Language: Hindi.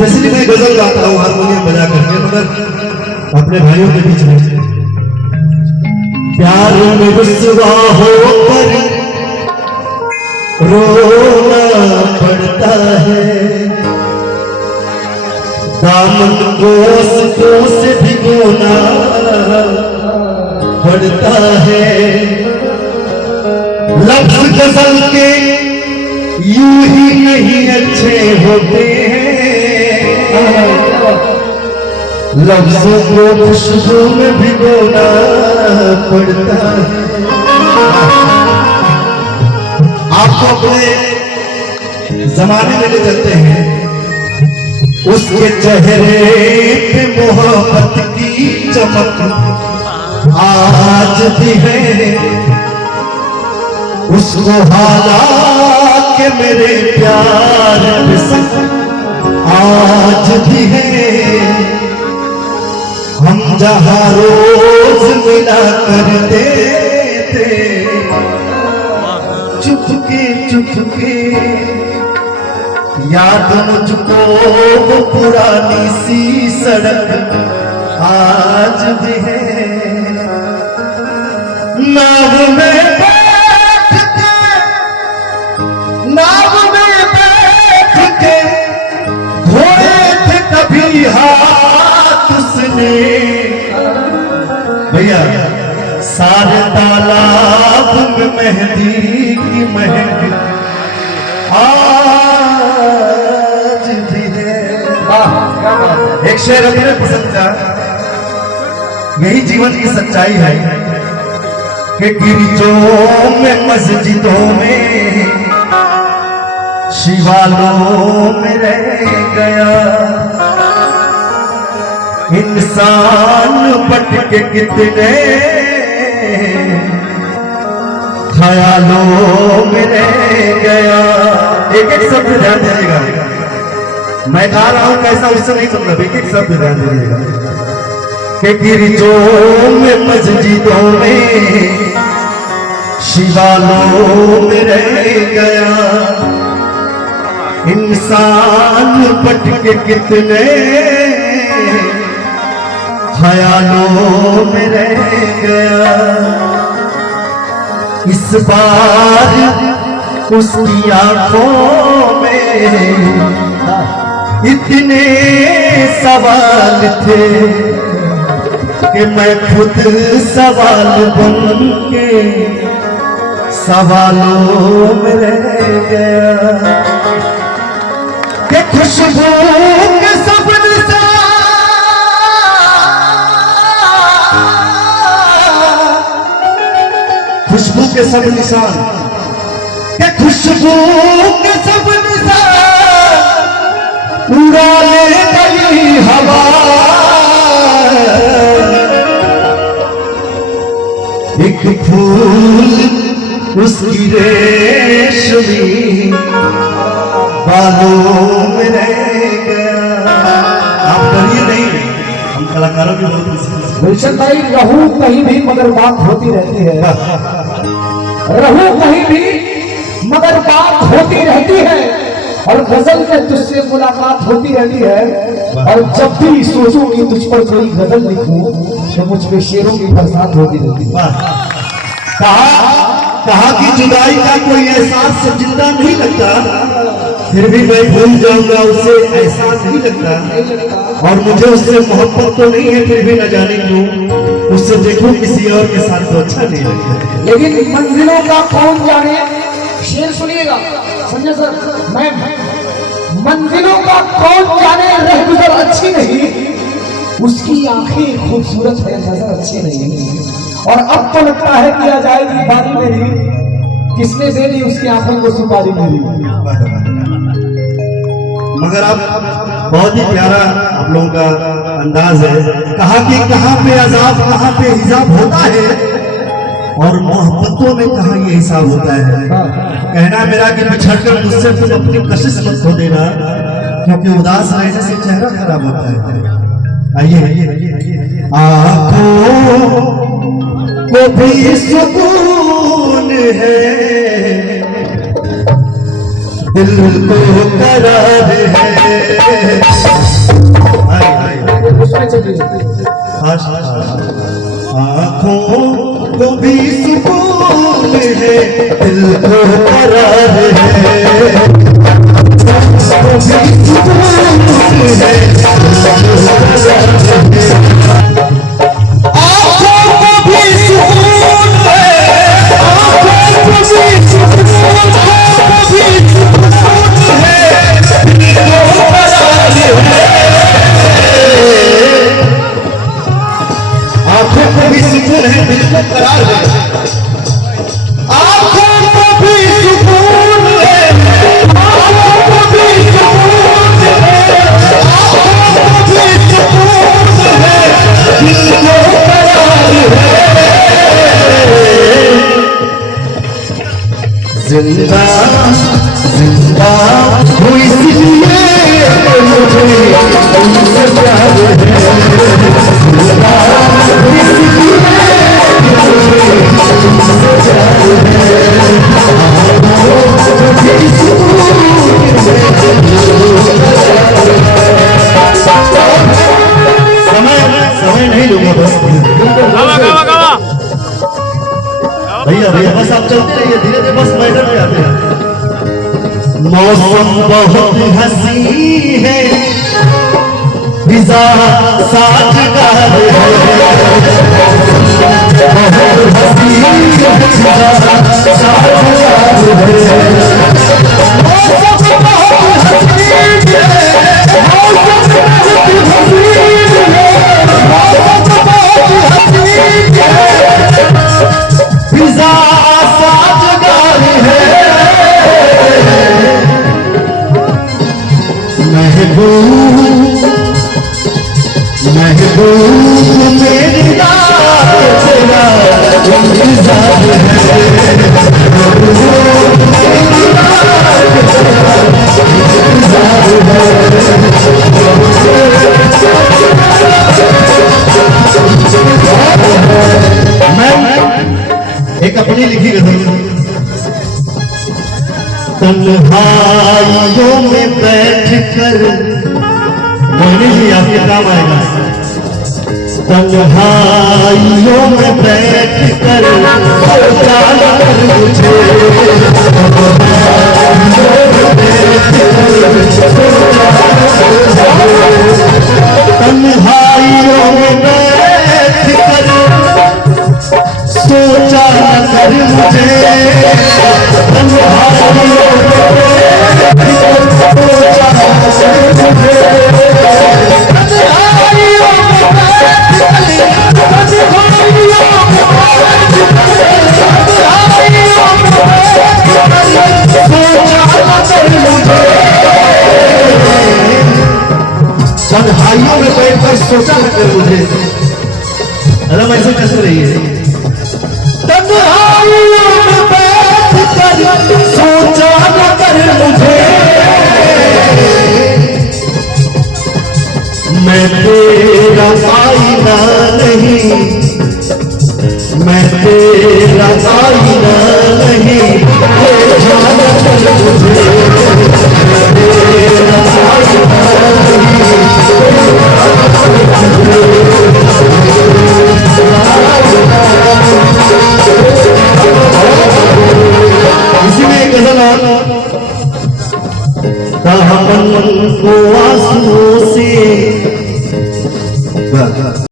स्पेशली मैं गजल गाता हूँ हारमोनियम बजा करके, मगर अपने भाइयों के बीच में प्यार में रुसवा होकर रोना पड़ता है, दामन को आंसुओं से भिगोना पड़ता है। लफ्ज गजल के यूं ही नहीं अच्छे होते हैं, लफ्जों को खुशबू में भिगोना पड़ता है। आपको अपने जमाने में ले चलते हैं, उसके चेहरे पे मोहब्बत की चमक आज भी है, उसको हालात के मेरे प्यार पे आज भी है। हम जहां रोज मिला करते थे, चुपके चुपके याद मुझको वो पुरानी सी सड़क आज भी है। नाव में बैठ के धोए थे कभी हाथ उसने, भैया सारे तालाब में मेहंदी की महक आज भी है। एक शेर अपने पसंद का, यही जीवन की सच्चाई है कि गिरजों में मस्जिदों में शिवालों में रह गया इंसान, बट के कितने ख्यालों में रह गया। एक एक शब्द ध्यान दीजिएगा, मैं गा रहा हूं कैसा उससे नहीं सुन रहा, एक एक शब्द ध्यान दीजिएगा कि गिरजों में मस्जिदों में शिवालों में रह गया इंसान, बट के कितने ख्यालों में रह गया। इस बार उसकी आंखों में इतने सवाल थे कि मैं खुद सवाल बन के सवालों में रह गया। कि खुशबू के सपने से खुशबू के सब निशान, के खुशबू के सब निशान उड़ा ले गई हवा, एक फूल उसकी रेशमी बालों में रह गया। आप डरिए नहीं, हम कलाकारों की बहुत गुलशन भाई, रहू कहीं भी मगर बात होती रहती है, रहू कहीं भी मगर बात होती रहती है, और गजल में तुझसे मुलाकात होती रहती है। और जब भी सोचूं कि तुझ पर कोई गजल लिखूं तो मुझ पे शेरों की बरसात होती रहती है। कहा कि जुदाई का कोई एहसास से जिंदा नहीं लगता, फिर भी मैं भूल जाऊंगा उसे एहसास नहीं लगता, और मुझे उससे मोहब्बत तो नहीं है, फिर भी न जाने क्यों उससे देखो किसी और के साथ तो अच्छा नहीं लगता। लेकिन मंजिलों का कौन जाने, शेर सुनिएगा संजय सर, मैं मंजिलों का कौन जाने रह गुजर अच्छी नहीं, उसकी आंखें खूबसूरत है नजर अच्छी नहीं, और अब तो लगता है कि आ जाएगी बारी मेरी, किसने दे दी उसकी आंखों को सुपारी मेरी। मगर आप बहुत ही प्यारा आप लोगों का अंदाज है। कहा कि कहाँ पे अजाब कहाँ पे हिजाब होता है, और मोहब्बतों में कहाँ ये हिसाब होता है। कहना मेरा कि बिछड़कर मुझसे तुम अपनी कशिश मत खो देना, क्योंकि उदास रहने से चेहरा खराब होता है। आइए आँखों को भी सुकून है, दिल को करार है, आँखों को भी सुकून है, दिल को करार है, को भी सुकून है, आँखों को भी सुकून है, आँखों को भी सुकून है, दिल को करार है। आँखों को भी सुकून है, दिल को करार है, आँखों को भी सुकून है, आँखों को भी सुकून है, आँखों को भी सुकून है, दिल को करार है। जिंदा जिंदा हूँ इसलिए मुझे तुमसे प्यार है, जिंदा हूँ इसलिए मुझे तुमसे प्यार है, आँखों को भी सुकून है। समय नहीं लूंगा बस भैया बस आप चलते रहिए, धीरे धीरे बस मैटर में आते हैं। मौसम बहुत हंसी है, फिजा साजगार है, बहुत हंसी है, फिजा साजगार है, मौसम बहुत हंसी है, मौसम बहुत हंसी है, मौसम बहुत हंसी है, फिजा साजगार है, महबूब मेरी रात तेरा इंतजार है, महबूब मेरी रात तेरा इंतजार है। मैं एक अपनी लिखी गजल, तन्हाइयों में बैठ कर, मोहिनी जी आपके काम आएगा, तन्हाइयों में बैठ कर सोचा कर मुझे, तन्हाइयों में बैठ कर सोचा कर मुझे, तन्हाइयों में तन्हाइयों में बैठ कर सोचा न कर मुझे, अरे ऐसे कैसे रही है, तन्हाइयों में बैठ कर सोचा न कर मुझे, मैं तेरा आईना नहीं, मैं तेरा आईना नहीं, देखा न कर मुझे, मैं तेरा आईना नहीं, इसी में एक गजल और, दामन को आंसुओं से